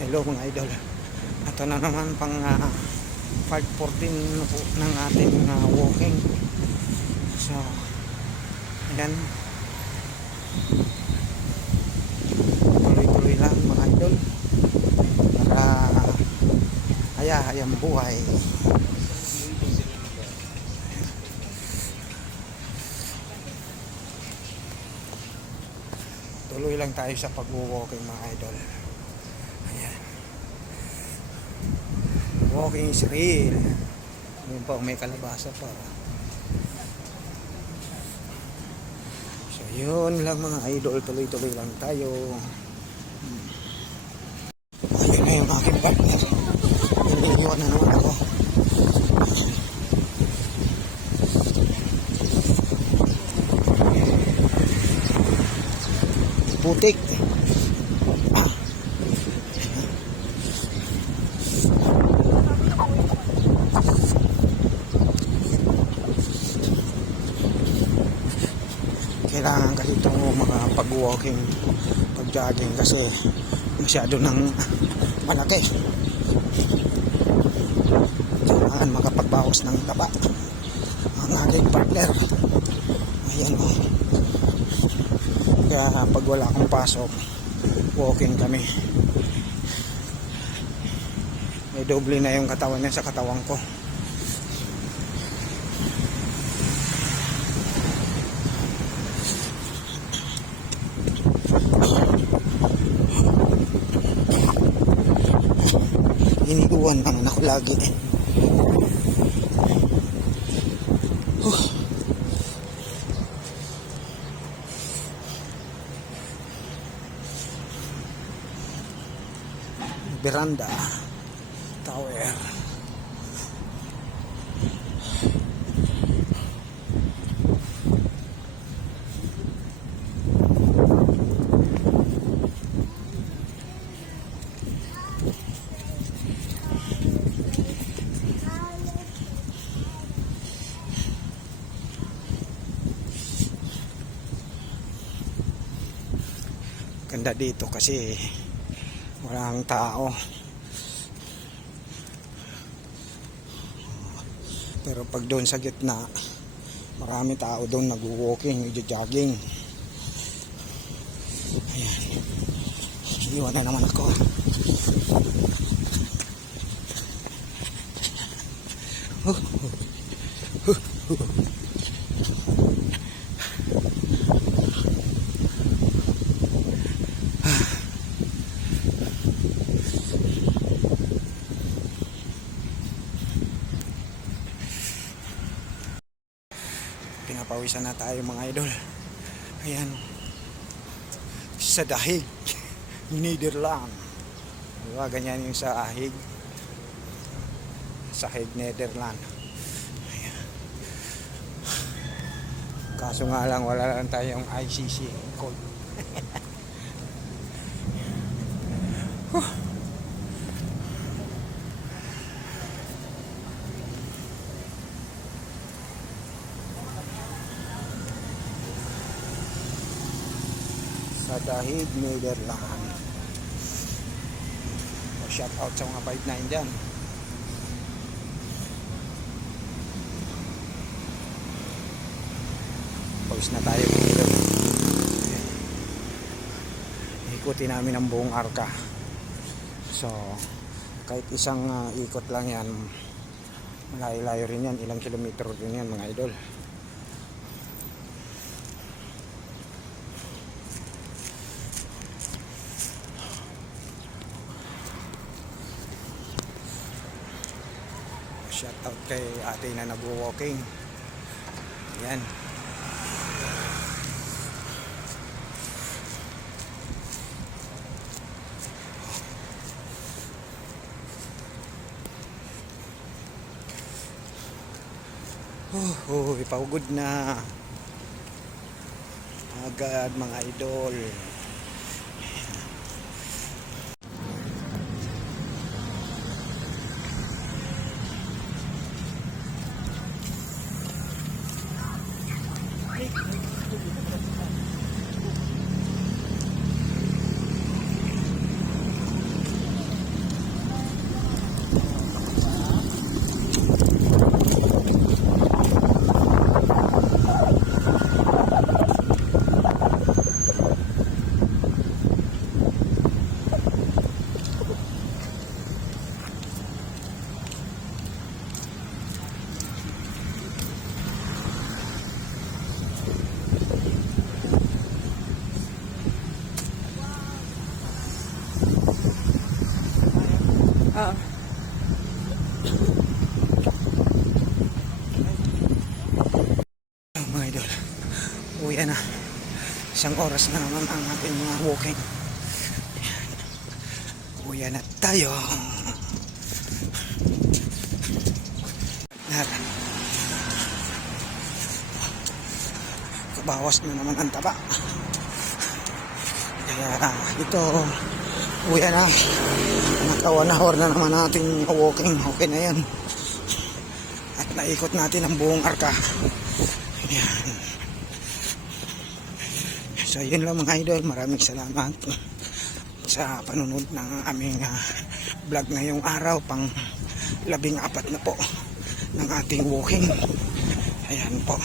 Hello mga idol. Ito na naman pang 5:14 po ng ating walking. So, ayan. Tuloy-tuloy lang mga idol. Para hayang buhay. Tuloy lang tayo sa pag-walking mga idol. Ayan. Walking is real. Yun pa, may kalabasa pa. So yun lang mga idol, tuloy-tuloy lang tayo. Ayun na yung aking partner. Iniiwan na naman ako. Putik. Kailangan kasi itong mga pag-walking, pag-jogging kasi masyado nang malaki. Kailangan makapagbawas ng taba ang ating partner. Ayan o. Kaya pag wala akong pasok, walking kami. May doble na yung katawan niya sa katawan ko. Iniiwan naman ako lagi. Veranda tower. Ganda dito kasi walang tao. Pero pag doon sa gitna, marami tao doon nag-walking, nag-jogging. Ayan. Iwan na naman ako. Pinapawisan na tayo mga idol. Ayan. Sa dahig. Netherlands. Diba? Ganyan yung sa ahig. Sa Hague, Netherlands. Ayan. Kaso nga lang wala lang tayong ICC code. Sa dahig, Netherlands. Shout out sa mga 5'9" dyan. Pause na tayo dito. Ikutin namin ang buong arka. So kahit isang ikot lang yan, malayo-layo rin yan, ilang kilometro rin yan mga idol. Shout out kay ate na nag-walking. Yan. Ipagod na agad mga idol. Oo. Mga idol, uwi na. Isang oras na naman ang ating mga walking. Uwi na tayo. Lahat. Kabawas na naman ang taba. Kaya ito, uwi na. Naka 1 hour na naman natin walking. Okay na yan. At naikot natin ang buong arka. Ayan. So yun lang mga idol. Maraming salamat sa panunod ng aming vlog ngayong araw. Pang 14 na po ng ating walking. Ayan po.